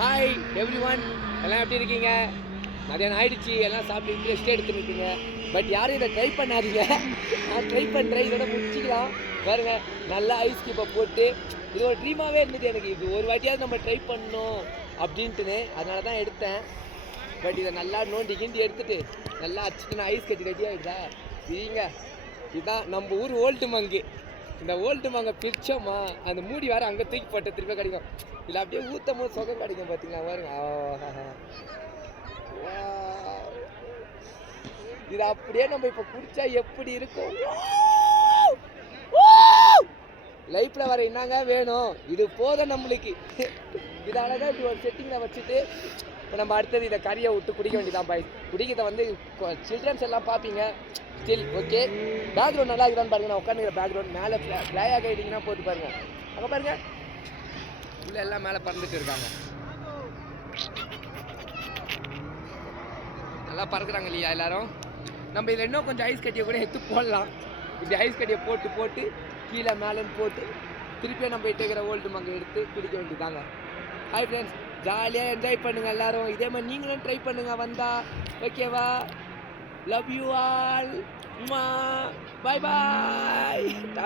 Hi every one, எல்லாம் எப்படி இருக்கீங்க? மதியானம் ஆயிடுச்சு, எல்லாம் சாப்பிட்டு ரெஸ்ட் எடுத்துருக்கீங்க. பட் யாரும் இதை ட்ரை பண்ணாதீங்க. நான் ட்ரை பண்ணுறேன், இதோட முடிச்சிக்கலாம். பாருங்க, நல்லா ஐஸ் கியூப்பை போட்டு இது ஒரு ட்ரீமாகவே இருந்தது எனக்கு. இது ஒரு வாட்டியாவது நம்ம ட்ரை பண்ணணும் அப்படின்ட்டுன்னு, அதனால தான் எடுத்தேன். பட் இதை நல்லா நோண்டி கிண்டி எடுத்துட்டு நல்லா அச்சுட்டு ஐஸ் கட்டி ரெடி ஆகிடுதா சரிங்க. இதுதான் நம்ம ஊர் ஓல்டு மங்கு. இந்த ஓல்டு மாங்க பிரிச்சோமா அந்த மூடி வேற அங்கே தூக்கி போட்ட திரும்ப கிடைக்கும். இல்லை அப்படியே ஊற்றும் போது சுகம் கிடைக்கும் பார்த்தீங்களா பாருங்க. இது அப்படியே நம்ம இப்போ குடிச்சா எப்படி இருக்கும்? லைஃப்ல வர என்னங்க வேணும்? இது போதும் நம்மளுக்கு. இது அழகாக இப்படி ஒரு செட்டிங்கில் வச்சுட்டு இப்போ நம்ம அடுத்தது இதை கறியை விட்டு குடிக்க வேண்டியதான் பாய். குடிக்கிறத வந்து சில்ட்ரன்ஸ் எல்லாம் பார்ப்பீங்க. Still okay. பேக்ரவுண்ட் நல்லா இருக்குதான்னு பாருங்க. நான் உட்காந்துக்கிற பேக்ரவுண்ட் மேலே ஃப்ளையாக கைடிங்கன்னா போட்டு பாருங்க. அங்கே பாருங்க, உள்ள எல்லாம் மேலே பறந்துட்டு இருக்காங்க. நல்லா பறக்குறாங்க இல்லையா எல்லாரும்? நம்ம இதில் இன்னும் கொஞ்சம் ஐஸ் கட்டியை கூட எடுத்து போடலாம். இப்படி ஐஸ் கட்டியை போட்டு போட்டு கீழே மேலேன்னு போட்டு திருப்பியும் நம்ம இட்டுக்கிற ஓல்டு மங்கை எடுத்து குடிக்க வேண்டியதாங்க. ஹாய் ஃப்ரெண்ட்ஸ், ஜாலியாக என்ஜாய் பண்ணுங்கள் எல்லாரும். இதே மாதிரி நீங்களும் ட்ரை பண்ணுங்கள் வந்தா. ஓகேவா? Love you all. Bye bye.